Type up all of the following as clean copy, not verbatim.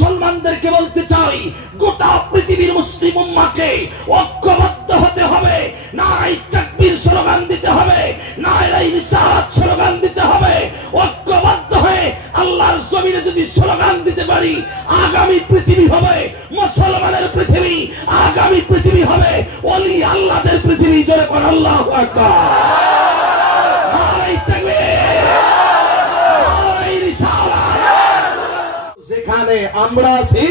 মুসলমানদেরকে বলতে চাই, গোটা পৃথিবীর মুসলিম উম্মাহকে ঐক্যবদ্ধ হতে হবে। নারায়ে তাকবীর স্লোগান দিতে হবে, নারায়ে রিসালাত স্লোগান দিতে হবে। ঐক্যবদ্ধ হয়ে আল্লাহর জমিনে যদি স্লোগান দিতে পারি, আগামী পৃথিবী হবে মুসলমানের পৃথিবী, আগামী পৃথিবী হবে ওলি আল্লাহদের পৃথিবী। জোরে কোন আল্লাহু আকবার। নারায়ে তাকবীর, নারায়ে রিসালাত। যেখানে আমরা আছি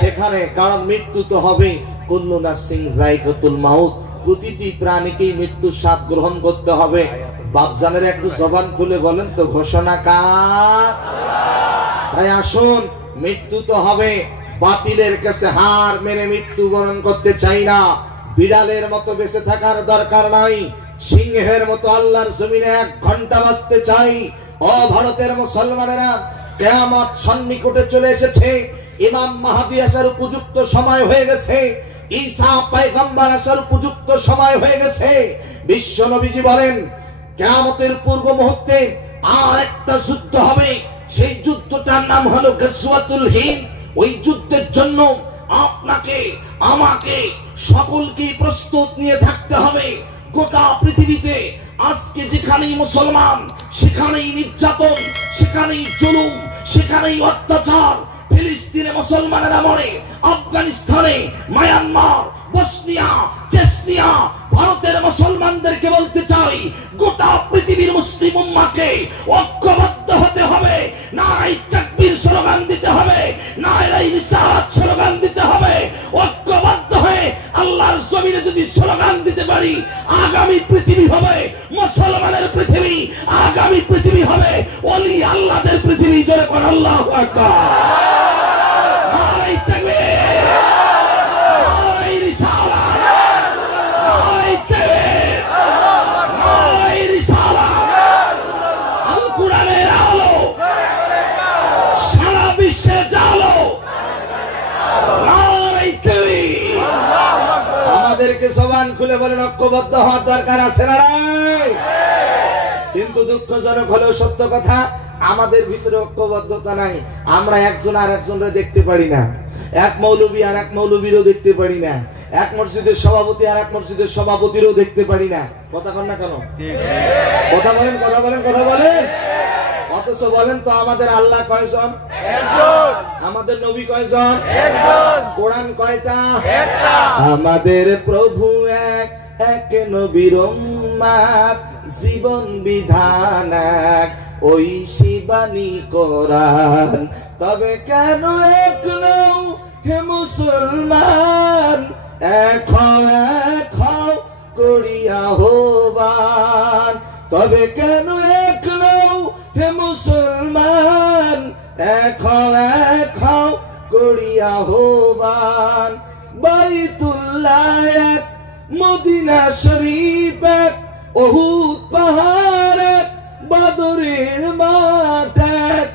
সেখানে, কারণ মৃত্যু তো হবে। কুল্লু নাফসিন যায়কাতুল মাউত, প্রতিটি প্রাণীকেই মৃত্যুর স্বাদ গ্রহণ করতে হবে। বাপজানের একটু জবান খুলে বলেন তো, ঘোষণা কার? তাই আসুন, মৃত্যু তো হবে। বাতিলের কাছে হার মেনে মৃত্যুবরণ করতে চাই না। বিড়ালের মতো বেঁচে থাকার দরকার নাই, সিংহের মতো আল্লাহর জমিনে 1 ঘন্টা বাঁচতে চাই। ও ভারতের মুসলমানেরা, কিয়ামত সন্নিকটে চলে এসেছে। ইমাম মাহদী আসার উপযুক্ত সময় হয়ে গেছে। ঈসা পয়গম্বর আসার উপযুক্ত সময় হয়ে গেছে। বিশ্ব নবীজি বলেন, কিয়ামতের পূর্ব মুহূর্তে আর একটা যুদ্ধ হবে। সেই যুদ্ধটার নাম হলো গাজওয়াতুল হিন্দ। ওই যুদ্ধের জন্য আপনাকে, আমাকে, সকলকে প্রস্তুত নিয়ে থাকতে হবে। গোটা পৃথিবীতে আজকে যেখানেই মুসলমান, সেখানেই নির্যাতন, সেখানেই জুলুম, সেখানেই অত্যাচার। ফিলিস্তিনে মুসলমানেরা মরে, আফগানিস্তানে, মায়ানমার, বসনিয়া, চেচনিয়া। ভারতের মুসলমানদেরকে বলতে চাই, গোটা পৃথিবীর মুসলিম উম্মাহকে ঐক্যবদ্ধ হতে হবে। নারায়ে তাকবীর স্লোগান দিতে হবে, নারায়ে রিসালাত স্লোগান দিতে হবে। ঐক্যবদ্ধ হয়ে আল্লাহর জমিনে যদি স্লোগান দিতে পারি, আগামী পৃথিবী হবে মুসলমানের পৃথিবী, আগামী পৃথিবী হবে ওলি আল্লাহদের পৃথিবী। জোরে কোন আল্লাহু আকবার। নারায়ে তাকবীর, নারায়ে রিসালাত, নারায়ে তাকবীর, নারায়ে রিসালাত। আল কোরআনের আলো সারা বিশ্বে জালো। নারায়ে তাকবীর। আমাদেরকে জবান খুলে বলেন, ঐক্যবদ্ধ হওয়ার দরকার আছে না নাই? কিন্তু দুঃখজনক হলেও সত্য কথা, আমাদের ভিতরে ঐক্যবদ্ধতা নাই। আমরা একজন আর একজনকে দেখতে পারি না। এক মৌলবী আর এক মৌলবীরও দেখতে পারি না। এক মসজিদের সভাপতি আর এক মসজিদের সভাপতিরও দেখতে পারি না। কথা বলেন না কেন? কথা বলেন, কথা বলেন, কথা বলেন। অথচ বলেন তো, আমাদের আল্লাহ কয়জন? একজন। আমাদের নবী কয়জন? একজন। কোরআন কয়টা? একটা। আমাদের প্রভু এক, এক নবীর উম্মত, জীবন বিধান এক, ওই শিবানী কোরআন। তবে কেন এক নও হে মুসলমান, এক হও, এক হও করিয়া আহ্বান। তবে কেন এক নও হে মুসলমান, এক হও, এক হও করিয়া আহ্বান। বাইতুল্লাহ এক, মদিনা শরীফ এক, উহুদ পাহাড় এক, বদরের মাঠ এক।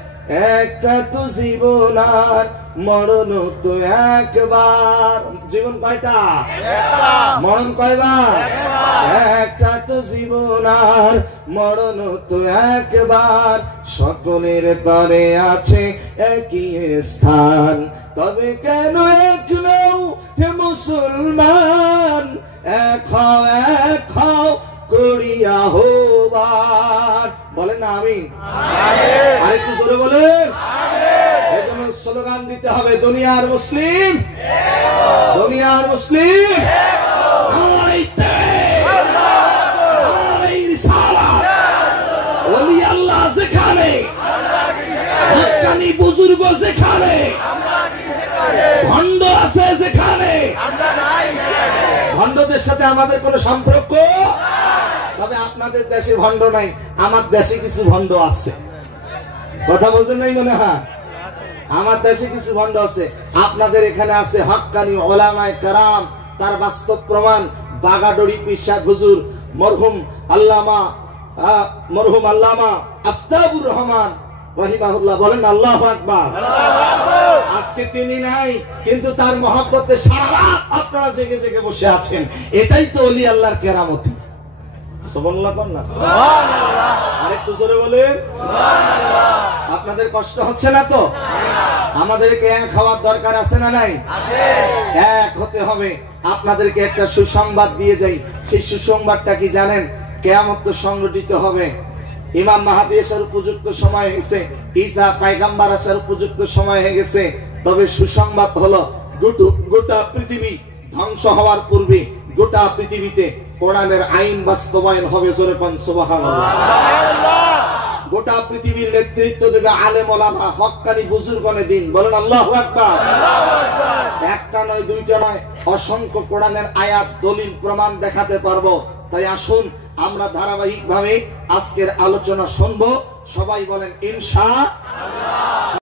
একটা তো জীবন আর মরণ তো একবার। জীবন কয়টা? মরণ কয়বার? একটা তো জীবন আর মরণ তো একবার। সকলের তরে আছে একই স্থান। তবে কেন এক নও হে মুসলমান, এক হও, এক হও করিয়া আহ্বান। বলেন না আমিন? আরেকটু জোরে বলেন। এজন্য স্লোগান দিতে হবে, দুনিয়ার মুসলিম, দুনিয়ার মুসলিম। ওলি আল্লাহ যেখানে, হক্কানি বুজুর্গ যেখানে, ভণ্ড আছে যেখানে, ভণ্ডদের সাথে আমাদের কোন সম্পর্ক। তবে আপনাদের দেশে ভণ্ড নাই, আমার দেশে কিছু ভণ্ড আছে। কথা বলছেন নাই মনে হয়? আমার দেশে কিছু ভণ্ড আছে, আপনাদের এখানে আছে হক্কানি উলামায়ে কেরাম। তার বাস্তব প্রমাণ বাগাডোরি পীর সাহেব হুজুর মরহুম আল্লামা আফতাবুর রহমান রাহিমাহুল্লাহ। বলেন আল্লাহু আকবার। আজকে তিনি নাই, কিন্তু তার মহব্বতে সারা রাত আপনারা জেগে জেগে বসে আছেন। এটাই তো ওলি আল্লাহর কেরামতি। সুবহানাল্লাহ বলেন না? সুবহানাল্লাহ। আরেকটু জোরে বলেন সুবহানাল্লাহ। আপনাদের কষ্ট হচ্ছে না তো? আমাদেরকে এক হওয়ার দরকার আছে না নাই? এক হতে হবে। আপনাদেরকে একটা সুসংবাদ দিয়ে যাই। সেই সুসংবাদটা কি জানেন? কিয়ামত তো সংগঠিত হবে। ইমাম মাহদী আসার উপযুক্ত সময় হয়েছে, ঈসা পয়গম্বর আসার উপযুক্ত সময় হয়ে গেছে। তবে সুসংবাদ হলো গোটা পৃথিবী ধ্বংস হওয়ার পূর্বে গোটা পৃথিবীতে কোরআনের আইন বাস্তবায়ন হবে। জোরে কোন সুবহানাল্লাহ। গোটা পৃথিবীর নেতৃত্ব দেবে আলেম ওলামা, হক্কানি বুজুর্গনে দিন। বলেন আল্লাহু আকবার। একটা নয়, দুইটা নয়, অসংখ্য কোরআনের আয়াত দলিল প্রমাণ দেখাতে পারবো। তাই আসুন আমরা ধারাবাহিকভাবে আজকের আলোচনা শুনবো। সবাই বলেন ইনশাআল্লাহ।